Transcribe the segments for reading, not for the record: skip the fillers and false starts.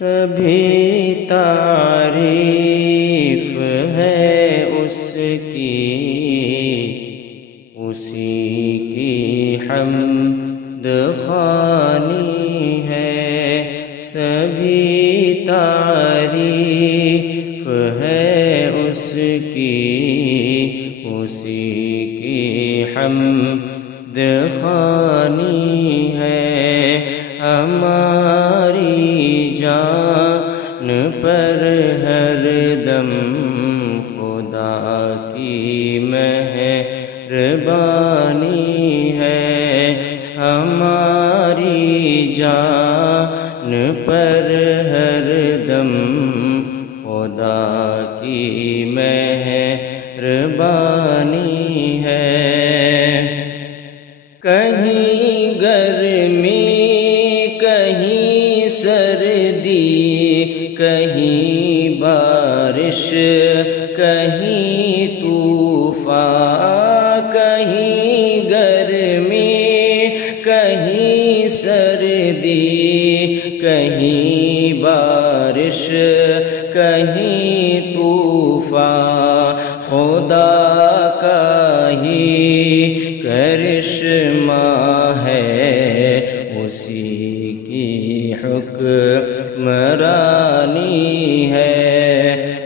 سبھی تعریف ہے اس کی، اسی کی حمد خوانی ہے، سبھی تعریف ہے اس کی، اسی کی حمد خوانی ہے۔ ہماری جان پر ہر دم خدا کی مہربانی ہے، ہماری جان پر ہر دم خدا کی مہربانی ہے۔ کہیں گرمی کہیں سردی، کہیں بارش کہیں طوفان، کہیں گرمی کہیں سردی، کہیں بارش کہیں طوفان، خدا کا ہی کرشمہ ہے، اسی کی حکمرانی ہے،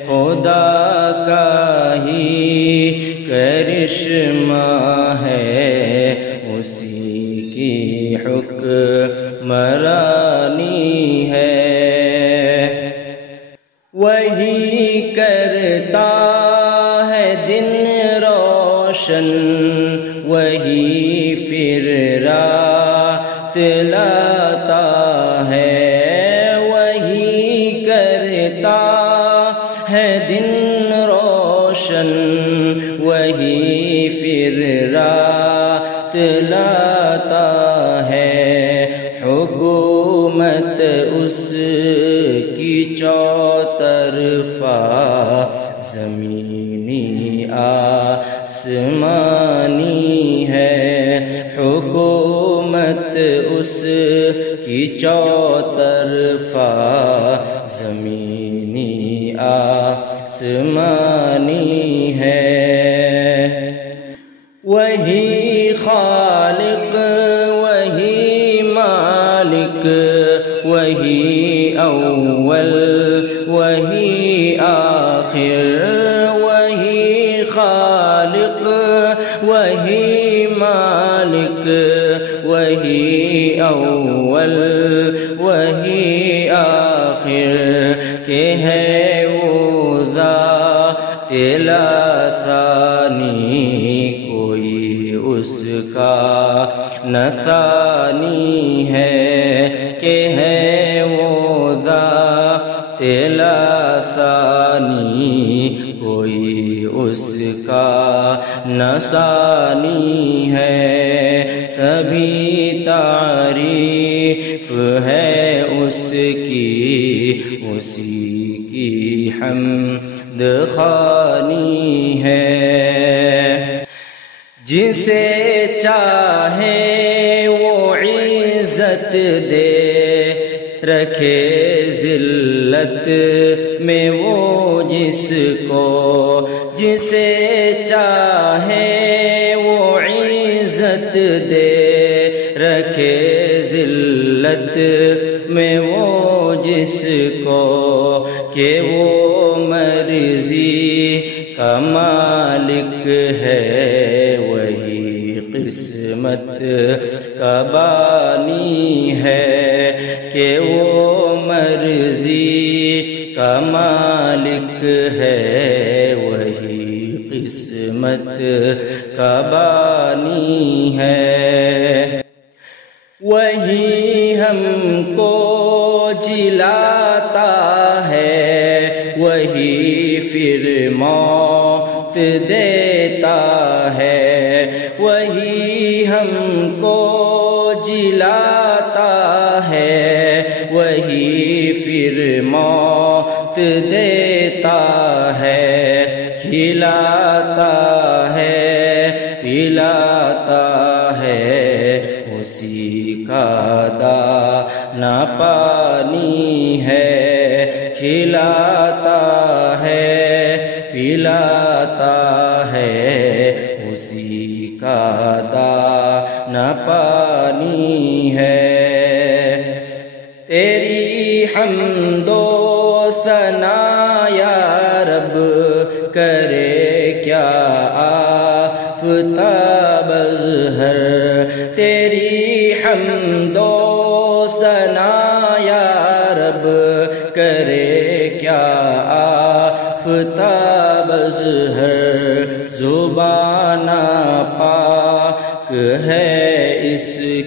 خدا کا ہی کرشمہ ہے، اسی کی حکمرانی ہے۔ وہی کرتا ہے دن روشن، وہی پھر رات لاتا ہے، وہی کرتا ہے دن روشن، وہی پھر رات لاتا ہے، حکومت اس کی چوطرفہ زمینی آسمانی ہے، حکومت اس کی چوطرفہ زمینی آسمانی ہے۔ وہی خالق وہی مالک، وہی اول وہی آخر، وہی خالق وہی مالک، وہی اول وہی آخر، کہ ہے وہ ذات لا ثانی، کوئی اس کا نہ ثانی ہے، کہ ہے وہ ذات لا ثانی، کوئی اس کا نہ ثانی ہے، سبھی تعریف ہے اس کی، اسی کی حمد خوانی ہے۔ جسے چاہے وہ عزت دے، رکھے ذلت میں وہ جس کو، جسے چاہے وہ عزت دے، رکھے ذلت میں وہ جس کو، کہ وہ مرضی کا مالک ہے، وہی قسمت کا بانی ہے، کہ وہ مرضی کا مالک ہے، وہی قسمت کا بانی ہے۔ وہی ہم کو جلاتا ہے، وہی پھر موت دیتا ہے، وہی ہم کو جلاتا ہے، وہی پھر موت دیتا ہے، کھلاتا ہے پلاتا ہے، اسی کا دانا پانی ہے، کھلاتا ہے پلاتا ہے، اسی کا دانہ پانی ہے۔ تیری حمد و ثنا یا رب، کرے کیا آفتاب اظہر۔ تیری حمد و ثنا یا رب، کرے کیا آفتاب اظہر۔ زبان پاک ہے اس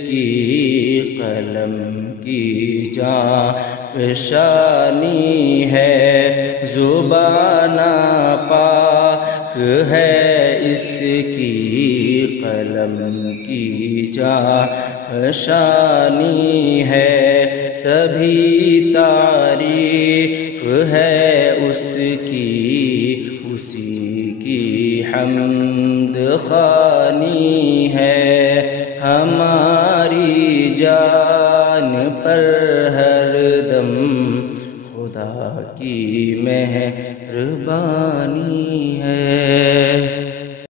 کی، قلم کی جاں فشانی ہے۔ زبان پاک ہے اس کی، قلم کی جاں فشانی ہے۔ سبھی تعریف ہے اس کی، اسی کی حمد خوانی ہے۔ ہماری جان پر ہر دم خدا کی مہربانی ہے۔